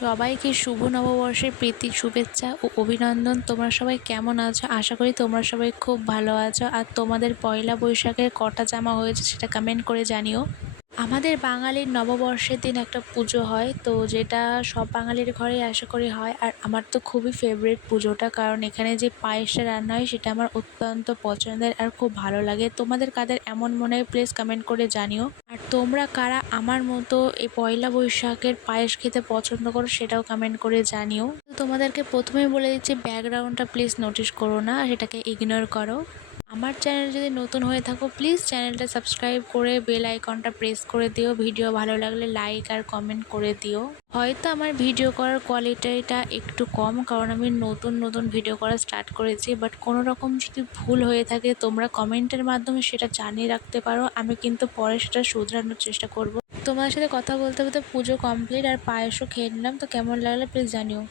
সবাইকে শুভ নববর্ষের প্রীতি শুভেচ্ছা ও অভিনন্দন। তোমরা সবাই কেমন আছো? আশা করি তোমরা সবাই খুব ভালো আছো। আর তোমাদের পয়লা বৈশাখের কটা জামা হয়েছে সেটা কমেন্ট করে জানিও। আমাদের বাঙালির নববর্ষের দিন একটা পুজো হয়, তো যেটা সব বাঙালির ঘরেই আশা করি হয়। আর আমার তো খুবই ফেভারিট পুজোটা, কারণ এখানে যে পায়েসটা রান্না হয় সেটা আমার অত্যন্ত পছন্দের আর খুব ভালো লাগে। তোমাদের কাদের এমন মনে হয় প্লিজ কমেন্ট করে জানিও। আর তোমরা কারা আমার মতো এই পয়লা বৈশাখের পায়েস খেতে পছন্দ করো সেটাও কমেন্ট করে জানিও। তো তোমাদেরকে প্রথমেই বলে দিচ্ছি, ব্যাকগ্রাউন্ডটা প্লিজ নোটিস করো না, সেটাকে ইগনোর করো। আমার চ্যানেল যদি নতুন হয়ে থাকো প্লিজ চ্যানেলটা সাবস্ক্রাইব করে বেল আইকনটা প্রেস করে দিও। ভিডিও ভালো লাগলে লাইক আর কমেন্ট করে দিও। হয়তো আমার ভিডিও করার কোয়ালিটিটা একটু কম, কারণ আমি নতুন নতুন ভিডিও করা স্টার্ট করেছি, বাট কোনো রকম যদি ভুল হয়ে থাকে তোমরা কমেন্টের মাধ্যমে সেটা জানিয়ে রাখতে পারো। আমি কিন্তু পরে সেটা শুধরানোর চেষ্টা করব। তোমাদের সাথে কথা বলতে বলতে পুজো কমপ্লিট আর পায়েসও খেয়ে নিলাম, তো কেমন লাগলো প্লিজ জানিও।